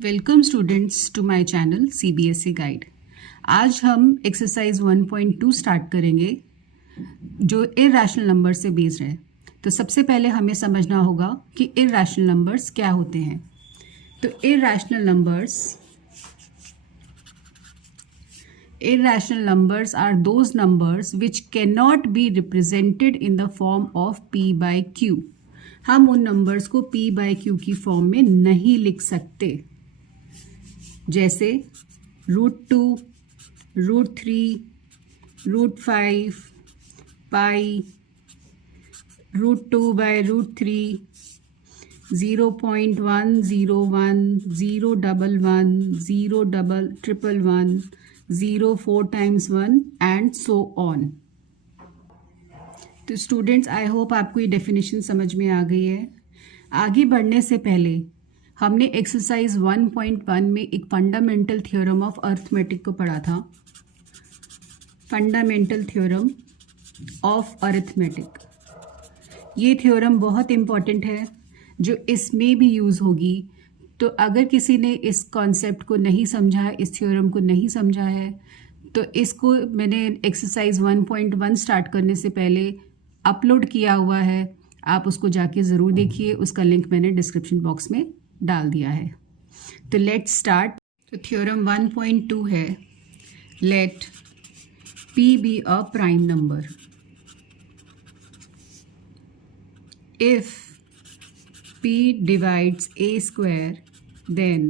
Welcome students to my channel CBSE guide. आज हम exercise 1.2 start करेंगे जो इरैशनल नंबर से बेस्ड है। तो सबसे पहले हमें समझना होगा कि इरैशनल नंबर्स क्या होते हैं। तो irrational numbers are those numbers which can not be represented in the form of P/Q। हम उन नंबर्स को P/Q की फॉर्म में नहीं लिख सकते, जैसे √2, √3, √5, पाई, √2/√3, 0.101, 011, 01111, 0 4 times 1 एंड सो ऑन। तो स्टूडेंट्स, आई होप आपको ये डेफिनेशन समझ में आ गई है। आगे बढ़ने से पहले हमने एक्सरसाइज 1.1 में एक फंडामेंटल थ्योरम ऑफ अर्थमेटिक को पढ़ा था। फंडामेंटल थ्योरम ऑफ अर्थमेटिक, ये थ्योरम बहुत इम्पॉर्टेंट है जो इसमें भी यूज़ होगी। तो अगर किसी ने इस कॉन्सेप्ट को नहीं समझा है, इस थ्योरम को नहीं समझा है, तो इसको मैंने एक्सरसाइज 1.1 स्टार्ट करने से पहले अपलोड किया हुआ है, आप उसको जाके ज़रूर देखिए। उसका लिंक मैंने डिस्क्रिप्शन बॉक्स में डाल दिया है। तो लेट्स स्टार्ट। तो थ्योरम 1.2 है, let P be a prime number if P divides A square, then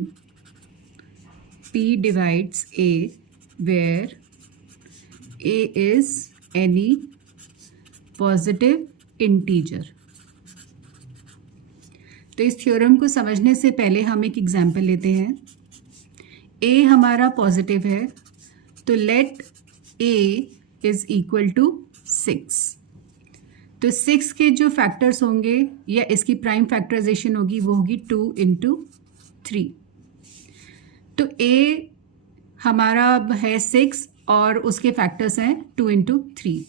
P divides A where A is any positive integer। तो इस थ्योरम को समझने से पहले हम एक एग्जाम्पल लेते हैं। A हमारा पॉजिटिव है, तो let A is equal to 6। तो 6 के जो फैक्टर्स होंगे या इसकी प्राइम फैक्टराइजेशन होगी वो होगी 2 × 3। तो A हमारा है 6 और उसके फैक्टर्स हैं 2 × 3।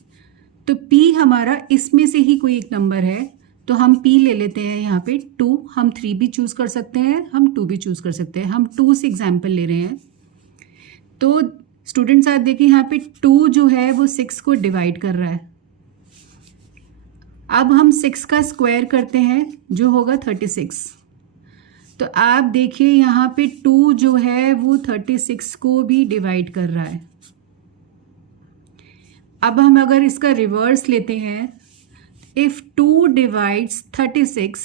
तो P हमारा इसमें से ही कोई एक नंबर है, तो हम P ले लेते हैं यहाँ पे 2। हम 3 भी चूज़ कर सकते हैं, हम 2 भी चूज़ कर सकते हैं। हम 2 से एग्जाम्पल ले रहे हैं। तो स्टूडेंट्स आप देखिए यहाँ पे 2 जो है वो 6 को डिवाइड कर रहा है। अब हम 6 का स्क्वायर करते हैं जो होगा 36। तो आप देखिए यहाँ पे 2 जो है वो 36 को भी डिवाइड कर रहा है। अब हम अगर इसका रिवर्स लेते हैं, इफ 2 divides 36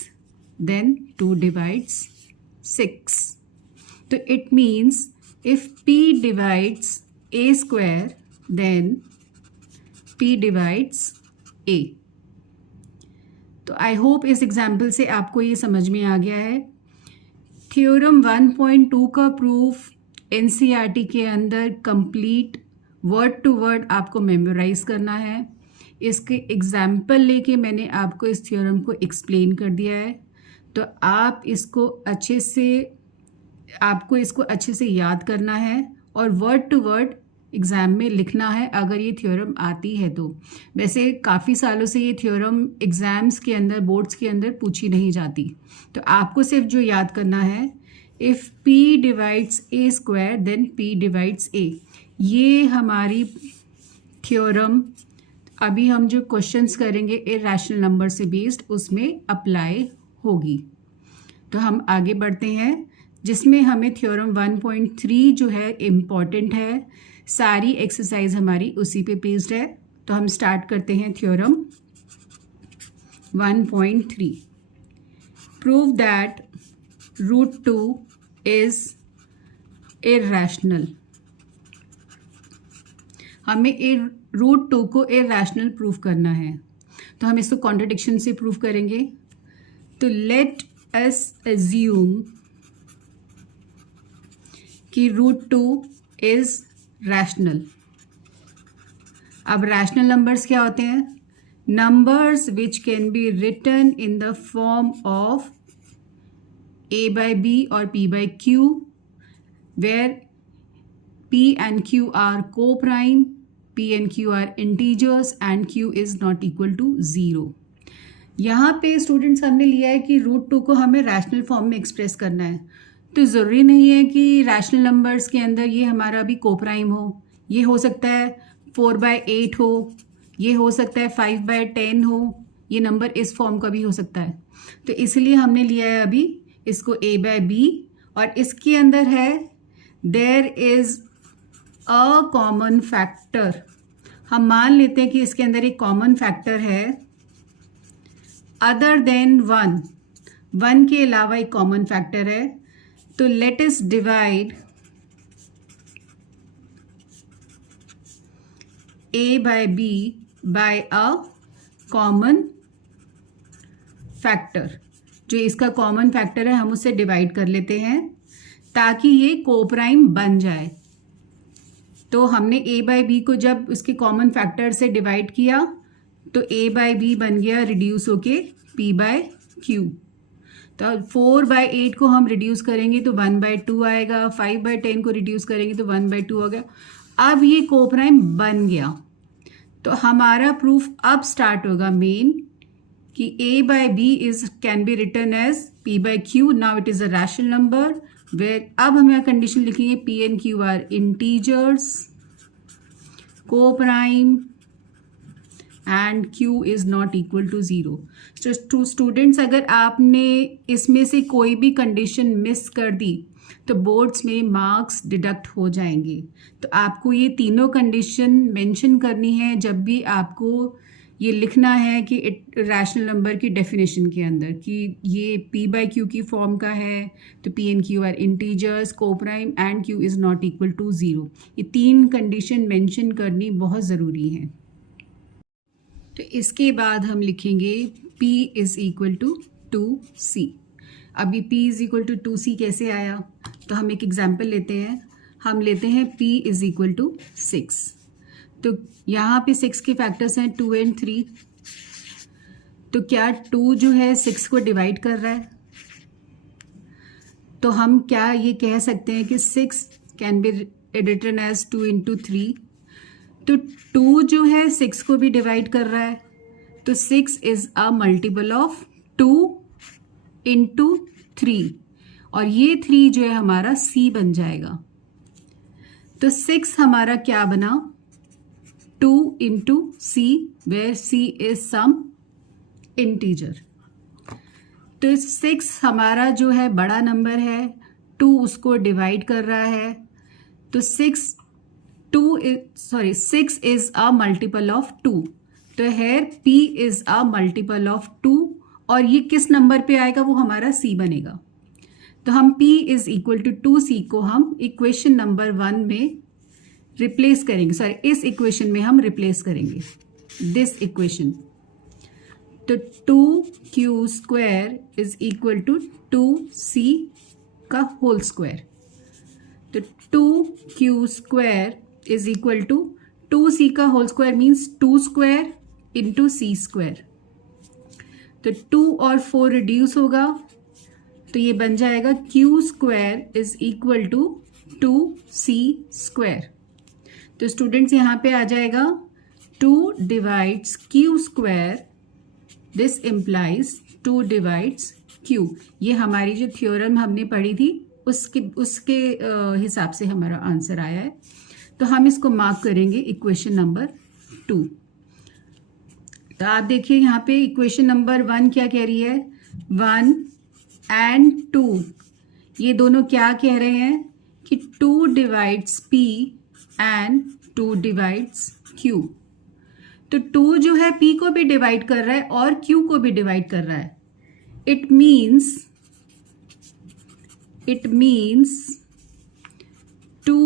then 2 divides 6। तो it means if P divides A square then P divides A। तो आई होप इस एग्जाम्पल से आपको ये समझ में आ गया है। थ्योरम 1.2 का प्रूफ NCERT के अंदर कंप्लीट वर्ड टू वर्ड आपको मेमोराइज करना है। इसके एग्जाम्पल लेके मैंने आपको इस थ्योरम को एक्सप्लेन कर दिया है। तो आपको इसको अच्छे से याद करना है और वर्ड टू वर्ड एग्ज़ाम में लिखना है अगर ये थ्योरम आती है तो। वैसे काफ़ी सालों से ये थ्योरम एग्ज़ाम्स के अंदर, बोर्ड्स के अंदर पूछी नहीं जाती। तो आपको सिर्फ जो याद करना है, if P divides A square then P divides A। ये हमारी थ्योरम अभी हम जो क्वेश्चंस करेंगे इरैशनल नंबर से बेस्ड, उसमें अप्लाई होगी। तो हम आगे बढ़ते हैं, जिसमें हमें थ्योरम 1.3 जो है इम्पॉर्टेंट है। सारी एक्सरसाइज हमारी उसी पे बेस्ड है। तो हम स्टार्ट करते हैं theorem 1.3। Prove that √2 is irrational. हमें √2 को इरैशनल प्रूफ करना है, तो हम इसको कॉन्ट्रडिक्शन से प्रूफ करेंगे। तो लेट अस अज्यूम कि √2 इज रैशनल। अब रैशनल नंबर्स क्या होते हैं? Numbers which can be written in the form of A/B और P/Q where P and Q are co-prime, P and Q are integers and Q is not equal to 0। यहाँ पे students हमने लिया है कि √2 को हमें रैशनल फॉर्म में एक्सप्रेस करना है। तो ज़रूरी नहीं है कि रैशनल नंबर्स के अंदर ये हमारा भी कोप्राइम हो। ये हो सकता है 4/8 हो, ये हो सकता है 5/10 हो, ये नंबर इस फॉर्म का भी हो सकता है। तो इसलिए हमने लिया है अभी इसको a/b, और इसके अंदर है there is a common factor. हम मान लेते हैं कि इसके अंदर एक कॉमन फैक्टर है अदर देन 1 के अलावा एक कॉमन फैक्टर है। तो let us divide a/b by a common factor. जो इसका कॉमन फैक्टर है हम उससे डिवाइड कर लेते हैं ताकि ये कोप्राइम बन जाए। तो हमने a/b को जब उसके कॉमन फैक्टर से डिवाइड किया तो a/b बन गया रिड्यूस होके p/q। तो 4/8 को हम रिड्यूस करेंगे तो 1/2 आएगा, 5/10 को रिड्यूस करेंगे तो 1/2 हो गया। अब ये कोप्राइम बन गया। तो हमारा प्रूफ अब स्टार्ट होगा मेन कि a/b can be written as p/q। Now it is a rational number where अब हम यहाँ कंडीशन लिखेंगे p and q are integers, coprime and q is not equal to 0। तो स्टूडेंट्स अगर आपने इसमें से कोई भी कंडीशन मिस कर दी तो बोर्ड्स में मार्क्स डिडक्ट हो जाएंगे। तो आपको ये तीनों कंडीशन मेंशन करनी है जब भी आपको ये लिखना है कि रैशनल नंबर की डेफिनेशन के अंदर कि ये p/q की फॉर्म का है। तो p and q are integers, coprime and q is not equal to 0। ये 3 कंडीशन मेंशन करनी बहुत ज़रूरी है। तो इसके बाद हम लिखेंगे p is equal to 2c। अभी p is equal to 2c कैसे आया? तो हम एक एग्जाम्पल लेते हैं। हम लेते हैं p इज़ इक्वल टू 6। तो यहाँ पे 6 के फैक्टर्स हैं 2 and 3। तो क्या 2 जो है 6 को डिवाइड कर रहा है? तो हम क्या ये कह सकते हैं कि 6 can be written as 2 into 3। तो 2 जो है 6 को भी डिवाइड कर रहा है। तो 6 is a multiple of 2 into 3, और ये 3 जो है हमारा c बन जाएगा। तो 6 हमारा क्या बना? 2 into c, where c is some integer। तो 6 हमारा जो है बड़ा नंबर है, 2 उसको डिवाइड कर रहा है। तो 6 is a multiple of 2। तो here p is a multiple of 2, और ये किस नंबर पे आएगा? वो हमारा c बनेगा। तो हम p is equal to 2c को हम इक्वेशन नंबर 1 में रिप्लेस करेंगे। सॉरी, इस इक्वेशन में हम रिप्लेस करेंगे दिस इक्वेशन। तो 2q square is equal to 2c का होल स्क्वायर। तो 2q square is equal to 2c का whole square means 2 square into c square. तो 2 और 4 रिड्यूस होगा तो ये बन जाएगा q square is equal to 2c square. तो स्टूडेंट्स यहाँ पे आ जाएगा 2 divides q square, this implies 2 divides q। ये हमारी जो थ्योरम हमने पढ़ी थी उसके हिसाब से हमारा आंसर आया है। तो हम इसको मार्क करेंगे इक्वेशन नंबर 2। तो आप देखिए यहाँ पे इक्वेशन नंबर 1 क्या कह रही है? 1 and 2 ये दोनों क्या कह रहे हैं कि 2 divides p and 2 divides q। तो 2 जो है p को भी डिवाइड कर रहा है और q को भी डिवाइड कर रहा है। It means 2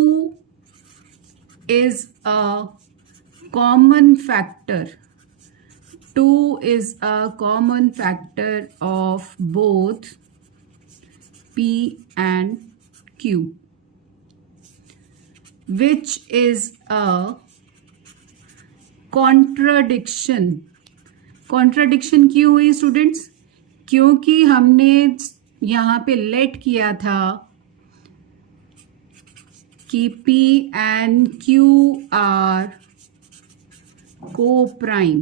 is a common factor. 2 is a common factor of both P and Q, which is a contradiction. Contradiction क्यों हुई स्टूडेंट्स? क्योंकि हमने यहाँ पे लेट किया था कि P and Q are co-prime.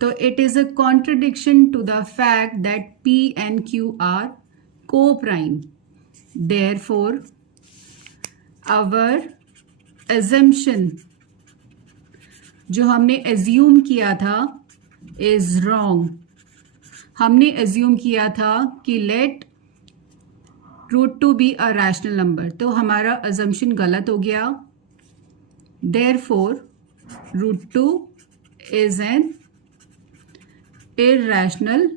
तो it is a contradiction to the fact that P and Q are co-prime. Therefore, our assumption जो हमने assume किया था is wrong. हमने assume किया था कि let √2 be a rational number, तो हमारा assumption गलत हो गया. Therefore, √2 is an irrational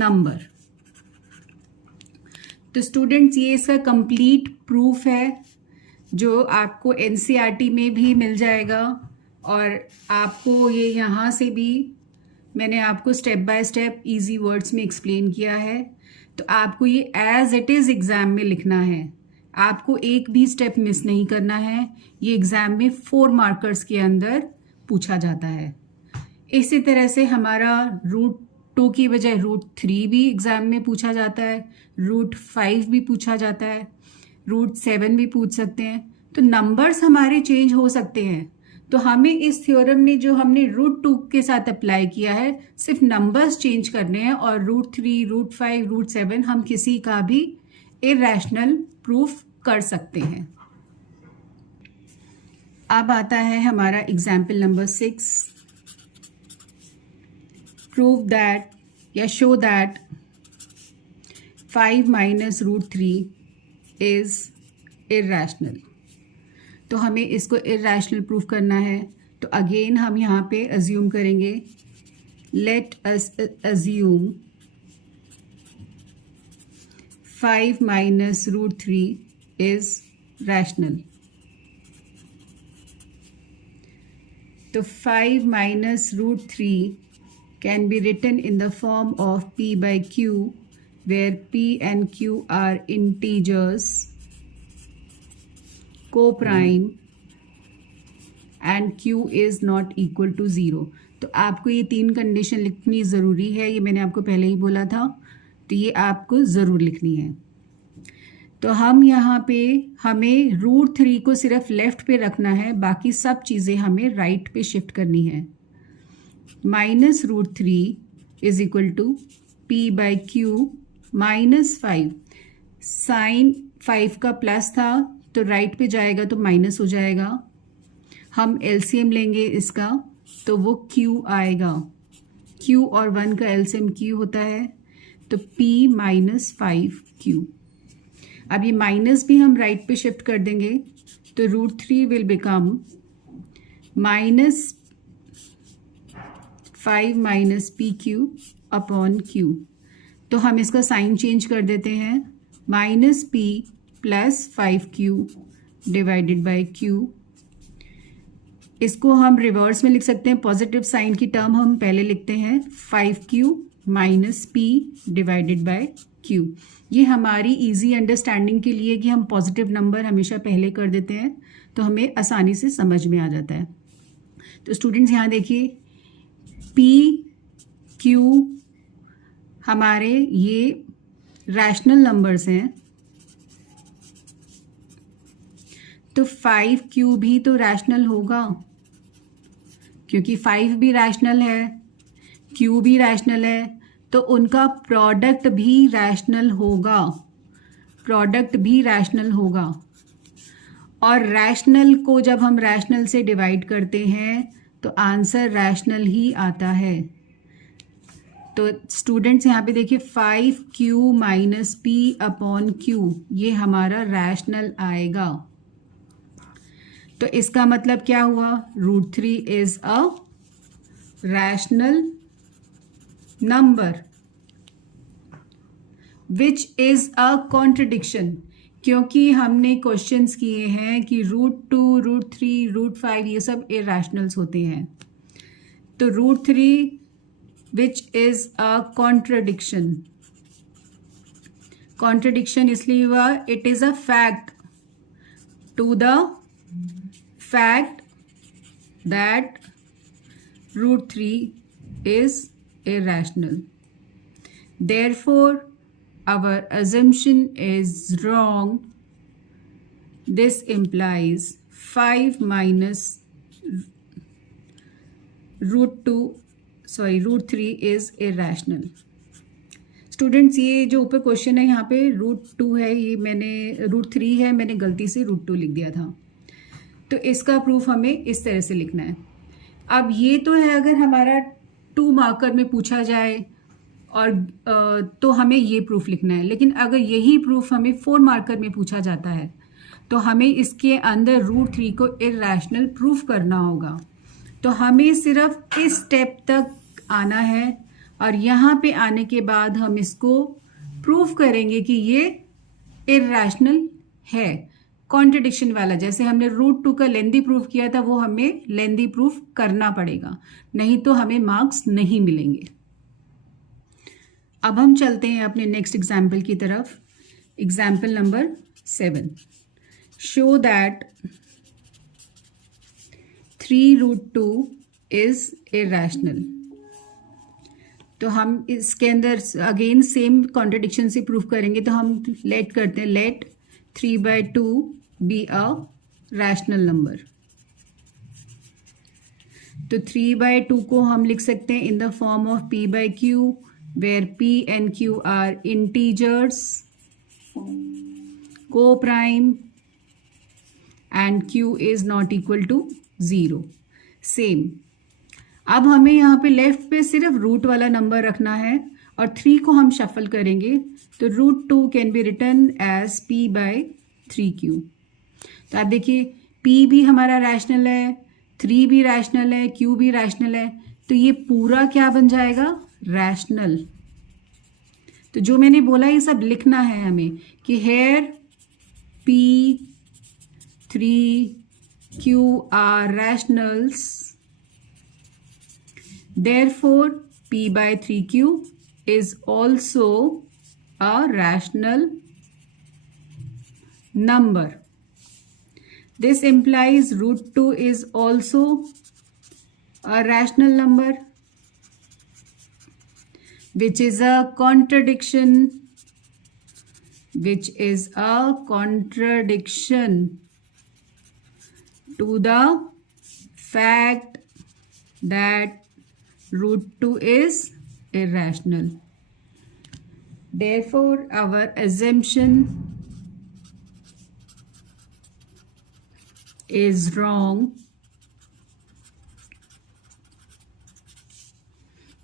number. तो स्टूडेंट्स ये इसका कंप्लीट प्रूफ है जो आपको एनसीईआरटी में भी मिल जाएगा और आपको ये यहाँ से भी मैंने आपको step by step easy words में एक्सप्लेन किया है. तो आपको ये एज इट इज़ एग्ज़ाम में लिखना है. आपको एक भी स्टेप मिस नहीं करना है. ये एग्ज़ाम में 4 मार्कर्स के अंदर पूछा जाता है. इसी तरह से हमारा √2 की बजाय √3 भी एग्ज़ाम में पूछा जाता है. √5 भी पूछा जाता है. √7 भी पूछ सकते हैं. तो नंबर्स हमारे चेंज हो सकते हैं. तो हमें इस थ्योरम ने जो हमने √2 के साथ अप्लाई किया है सिर्फ नंबर्स चेंज करने हैं और √3, √5, √7 हम किसी का भी इरैशनल प्रूफ कर सकते हैं. अब आता है हमारा एग्जाम्पल नंबर 6. प्रूव दैट या show that 5 minus √3 is irrational. तो हमें इसको इरैशनल प्रूफ करना है. तो अगेन हम यहाँ पे अज्यूम करेंगे. Let us assume 5 minus √3 is rational. तो 5 minus √3 can be written in the form of p by q, where p and q are integers, co-prime, and q is not equal to 0. तो आपको ये 3 condition लिखनी ज़रूरी है. ये मैंने आपको पहले ही बोला था. तो ये आपको ज़रूर लिखनी है. तो हम यहाँ पे हमें √3 को सिर्फ लेफ़्ट पे रखना है. बाकी सब चीज़ें हमें राइट पे शिफ्ट करनी है. Minus √3 is equal to p by q minus 5. Sign 5 का प्लस था तो राइट पे जाएगा तो माइनस हो जाएगा. हम एलसीएम लेंगे इसका तो वो q आएगा. q और 1 का एलसीएम q होता है. तो p माइनस 5q. अब ये माइनस भी हम राइट पे शिफ्ट कर देंगे तो √3 will become minus 5 minus PQ upon Q. तो हम इसका साइन चेंज कर देते हैं. Minus P plus 5Q divided by Q. इसको हम रिवर्स में लिख सकते हैं. पॉजिटिव साइन की टर्म हम पहले लिखते हैं. 5Q minus P divided by Q. ये हमारी इजी अंडरस्टैंडिंग के लिए कि हम पॉजिटिव नंबर हमेशा पहले कर देते हैं तो हमें आसानी से समझ में आ जाता है. तो स्टूडेंट्स यहाँ देखिए P Q हमारे ये रैशनल नंबर्स हैं. तो 5Q भी तो रैशनल होगा क्योंकि 5 भी रैशनल है, Q भी रैशनल है. तो उनका प्रोडक्ट भी रैशनल होगा. प्रोडक्ट भी रैशनल होगा. और रैशनल को जब हम रैशनल से डिवाइड करते हैं तो आंसर रैशनल ही आता है. तो स्टूडेंट्स यहाँ पे देखिए 5Q minus P upon Q ये हमारा रैशनल आएगा. तो इसका मतलब क्या हुआ? √3 is a rational number which is a contradiction. क्योंकि हमने क्वेश्चंस किए हैं कि √2, √3, √5 ये सब इरैशनल्स होते हैं. तो √3 which is a contradiction. Contradiction इसलिए हुआ it is a fact to the fact that √3 is irrational. Therefore, our assumption is wrong. This implies 5 minus √3 is irrational. Students ये जो ऊपर क्वेश्चन है यहाँ पे √2 है, ये मैंने √3 है, मैंने गलती से √2 लिख दिया था। तो इसका प्रूफ हमें इस तरह से लिखना है। अब ये तो है अगर हमारा 2 मार्कर में पूछा जाए और तो हमें ये प्रूफ लिखना है, लेकिन अगर यही प्रूफ हमें 4 मार्कर में पूछा जाता है तो हमें इसके अंदर √3 को इरैशनल प्रूफ करना होगा। तो हमें सिर्फ इस स्टेप तक आना है और यहाँ पे आने के बाद हम इसको प्रूफ करेंगे कि ये इरैशनल है, कॉन्ट्रडिक्शन वाला। जैसे हमने √2 का लेंदी प्रूफ किया था, वो हमें लेंदी प्रूफ करना पड़ेगा, नहीं तो हमें मार्क्स नहीं मिलेंगे। अब हम चलते हैं अपने नेक्स्ट एग्जाम्पल की तरफ। Example number 7, show that 3√2 is irrational. तो हम इसके अंदर अगेन सेम कॉन्ट्रडिक्शन से प्रूफ करेंगे। तो हम लेट करते हैं, let 3/2 be a rational number. तो 3/2 को हम लिख सकते हैं in the form of p/q, where p and q are integers, co-prime, and q is not equal to 0. Same. अब हमें यहाँ पे लेफ्ट पे सिर्फ रूट वाला नंबर रखना है और 3 को हम शफल करेंगे। तो √2 can be written as p/3q। तो आप देखिए p भी हमारा रैशनल है, 3 भी रैशनल है, q भी रैशनल है, तो ये पूरा क्या बन जाएगा, रैशनल। तो जो मैंने बोला ये सब लिखना है हमें कि hair p, 3, q are rationals, therefore p/3q is also a rational number. This implies √2 is also a rational number, which is a contradiction to the fact that √2 is irrational. Therefore, our assumption is wrong.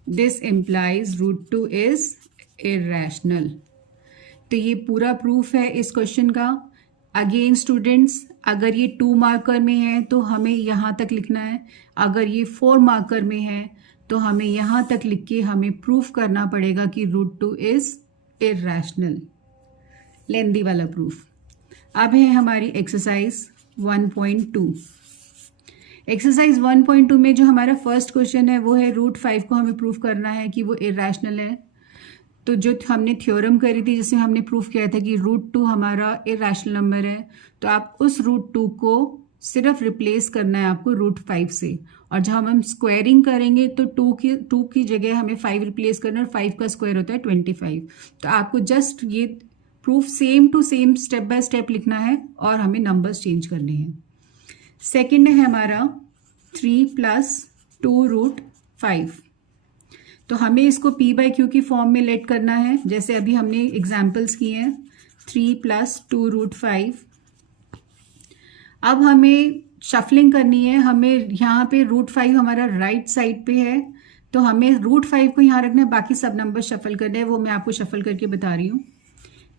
This implies √2 is irrational. तो ये पूरा proof है इस question का। Again students, अगर ये 2 marker में है तो हमें यहाँ तक लिखना है, अगर ये 4 मार्कर में है तो हमें यहाँ तक लिख के हमें प्रूफ करना पड़ेगा कि √2 इज इरैशनल, लेंदी वाला प्रूफ। अब है हमारी एक्सरसाइज 1.2। एक्सरसाइज 1.2 में जो हमारा फर्स्ट क्वेश्चन है वो है √5 को हमें प्रूफ करना है कि वो इरैशनल है। तो जो हमने थ्योरम करी थी जिसमें हमने प्रूफ किया था कि √2 हमारा इरैशनल नंबर है, तो आप उस √2 को सिर्फ रिप्लेस करना है आपको √5 से। और जब हम स्क्वायरिंग करेंगे तो 2 की जगह हमें 5 रिप्लेस करना है और 5 का स्क्वायर होता है 25। तो आपको जस्ट ये proof same to same step by step लिखना है और हमें नंबर्स चेंज करने हैं। सेकेंड है हमारा 3 + 2√5। तो हमें इसको p/q की फॉर्म में लेट करना है, जैसे अभी हमने एग्जाम्पल्स किए हैं। 3 + 2√5। अब हमें शफलिंग करनी है। हमें यहाँ पे √5 हमारा राइट साइड पे है, तो हमें √5 को यहाँ रखना है, बाकी सब नंबर शफल करने हैं, वो मैं आपको शफल करके बता रही हूँ।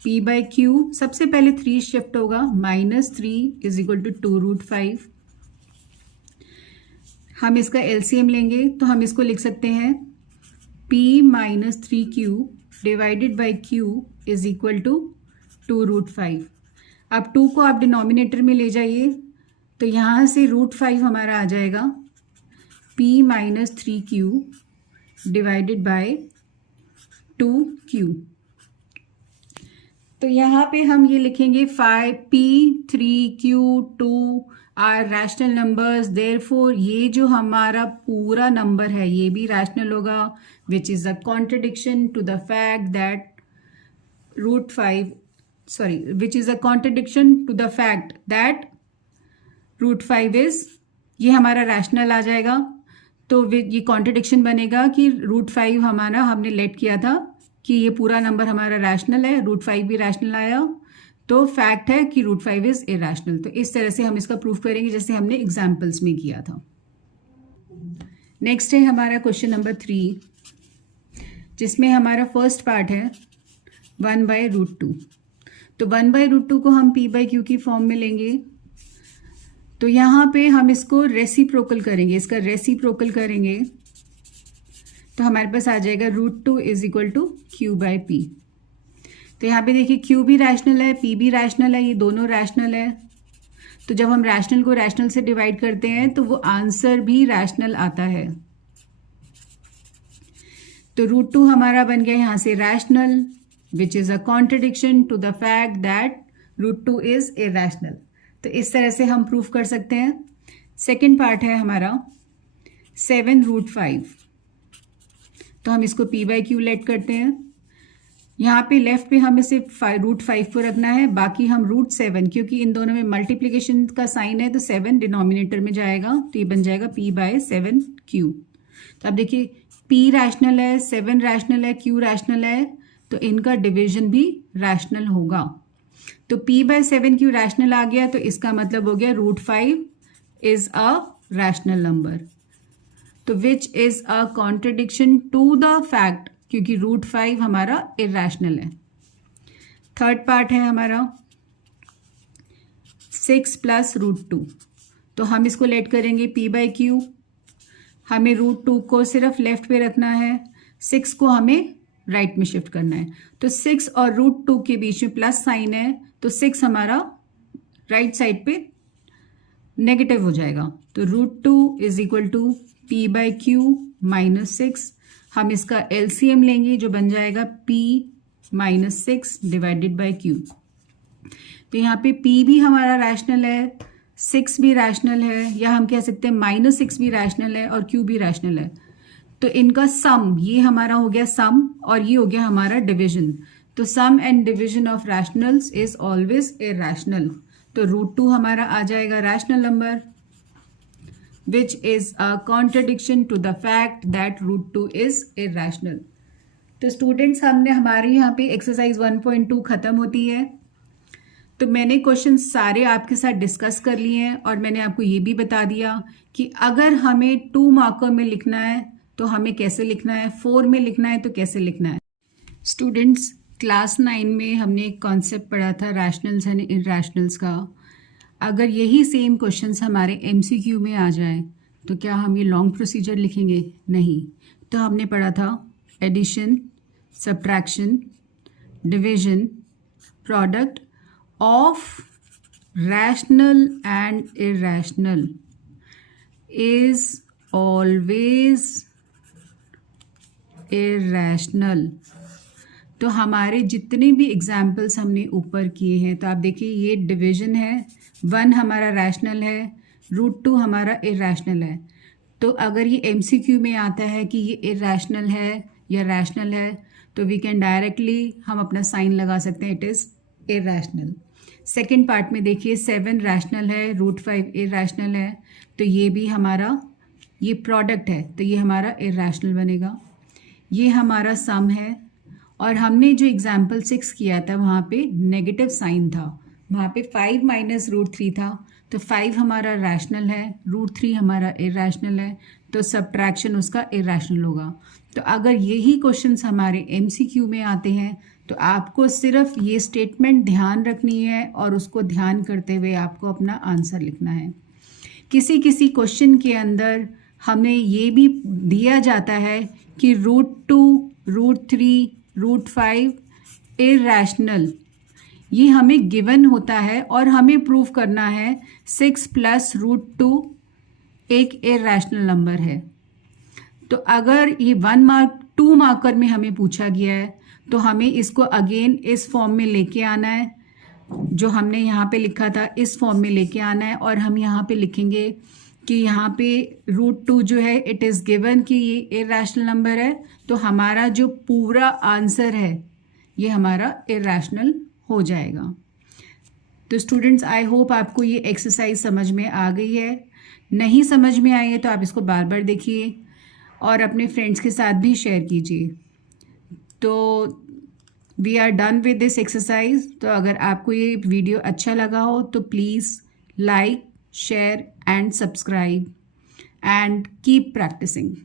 p/q सबसे पहले 3 शिफ्ट होगा, -3 = 2√5। हम इसका LCM लेंगे तो हम इसको लिख सकते हैं p - 3q / q = 2√5। अब 2 को आप डिनोमिनेटर में ले जाइए तो यहाँ से √5 हमारा आ जाएगा p - 3q / 2q। तो यहाँ पे हम ये लिखेंगे 5 p 3q 2 are rational numbers, therefore ये जो हमारा पूरा नंबर है ये भी रैशनल होगा, which is a contradiction to the fact that √5 is, ये हमारा रैशनल आ जाएगा। तो ये कॉन्ट्रडिक्शन बनेगा कि √5 हमारा हमने लेट किया था कि ये पूरा नंबर हमारा रैशनल है, √5 भी रैशनल आया, तो फैक्ट है कि √5 इज इरेशनल। तो इस तरह से हम इसका प्रूफ करेंगे जैसे हमने एग्जाम्पल्स में किया था। नेक्स्ट है हमारा क्वेश्चन नंबर 3, जिसमें हमारा फर्स्ट पार्ट है 1/√2। तो 1/√2 को हम p/q की फॉर्म में लेंगे। तो यहाँ पे हम इसको रेसिप्रोकल करेंगे, इसका रेसिप्रोकल करेंगे तो हमारे पास आ जाएगा √2 = q/p। तो यहाँ पे देखिए q भी रैशनल है, p भी रैशनल है, ये दोनों रैशनल है। तो जब हम रैशनल को रैशनल से डिवाइड करते हैं तो वो आंसर भी रैशनल आता है। तो √2 हमारा बन गया यहाँ से rational, which is a contradiction to the fact that √2 is irrational. तो इस तरह से हम प्रूफ कर सकते हैं। सेकेंड पार्ट है हमारा 7√5। तो हम इसको p/q लेट करते हैं। यहाँ पे लेफ्ट पे हमें सिर्फ √5 को रखना है, बाकी हम √7, क्योंकि इन दोनों में मल्टीप्लिकेशन का साइन है तो 7 डिनोमिनेटर में जाएगा, तो ये बन जाएगा p/7q। तो अब देखिए p रैशनल है, 7 रैशनल है, q रैशनल है, तो इनका डिवीजन भी रैशनल होगा। तो p/7q रैशनल आ गया, तो इसका मतलब हो गया √5 इज अ रैशनल नंबर। तो which is a contradiction to the fact, क्योंकि √5 हमारा इरेशनल है। थर्ड पार्ट है हमारा 6 + √2। तो हम इसको लेट करेंगे p/q। हमें √2 को सिर्फ लेफ्ट पे रखना है, 6 को हमें राइट में शिफ्ट करना है। तो 6 और √2 के बीच में प्लस साइन है, तो 6 हमारा राइट साइड पे नेगेटिव हो जाएगा। तो √2 = p/q - 6। हम इसका LCM लेंगे जो बन जाएगा p - 6 / q। तो यहाँ पे p भी हमारा रैशनल है, 6 भी रैशनल है, या हम कह सकते हैं -6 भी रैशनल है और q भी रैशनल है। तो इनका सम, ये हमारा हो गया सम और ये हो गया हमारा डिवीजन। तो sum and division of rationals is always irrational. तो √2 हमारा आ जाएगा rational number, which is a contradiction to the fact that √2 is irrational। तो स्टूडेंट्स हमने हमारे यहाँ पे एक्सरसाइज 1.2 खत्म होती है। तो मैंने क्वेश्चन सारे आपके साथ डिस्कस कर लिए हैं और मैंने आपको ये भी बता दिया कि अगर हमें 2 मार्कर में लिखना है तो हमें कैसे लिखना है, 4 में लिखना है तो कैसे लिखना है। स्टूडेंट्स क्लास 9 में हमने एक कॉन्सेप्ट पढ़ा था रैशनल्स एंड इरेशनल्स का। अगर यही सेम क्वेश्चंस हमारे MCQ में आ जाए तो क्या हम ये लॉन्ग प्रोसीजर लिखेंगे? नहीं। तो हमने पढ़ा था addition, subtraction, division, product of rational and irrational is always irrational. तो हमारे जितने भी एग्जाम्पल्स हमने ऊपर किए हैं, तो आप देखिए ये डिवीजन है, 1 हमारा रैशनल है, √2 हमारा इरेशनल है। तो अगर ये MCQ में आता है कि ये इरेशनल है या रैशनल है, तो वी कैन डायरेक्टली हम अपना साइन लगा सकते हैं, it is irrational. Second part में देखिए 7 रैशनल है, √5 इरेशनल है, तो ये भी हमारा ये प्रोडक्ट है, तो ये हमारा इरेशनल बनेगा। ये हमारा सम है और हमने जो एग्जाम्पल 6 किया था वहाँ पे नेगेटिव साइन था, वहाँ पे 5 - √3 था, तो 5 हमारा रैशनल है, √3 हमारा इरेशनल है, तो सब्ट्रैक्शन उसका इरेशनल होगा। तो अगर यही क्वेश्चंस हमारे MCQ में आते हैं तो आपको सिर्फ ये स्टेटमेंट ध्यान रखनी है और उसको ध्यान करते हुए आपको अपना आंसर लिखना है। किसी किसी क्वेश्चन के अंदर हमें ये भी दिया जाता है कि √2, √3, √5 इरेशनल, ये हमें गिवन होता है और हमें प्रूव करना है 6 + √2 एक इरेशनल नंबर है। तो अगर ये 2 मार्कर में हमें पूछा गया है तो हमें इसको अगेन इस फॉर्म में लेके आना है, जो हमने यहाँ पे लिखा था इस फॉर्म में लेके आना है, और हम यहाँ पे लिखेंगे कि यहाँ पे √2 जो है इट इज़ गिवन कि ये इरेशनल नंबर है, तो हमारा जो पूरा आंसर है ये हमारा इरेशनल हो जाएगा। तो स्टूडेंट्स आई होप आपको ये एक्सरसाइज समझ में आ गई है। नहीं समझ में आई है तो आप इसको बार बार देखिए और अपने फ्रेंड्स के साथ भी शेयर कीजिए। तो we are done with this exercise. तो अगर आपको ये वीडियो अच्छा लगा हो तो please like, share and subscribe and keep practising.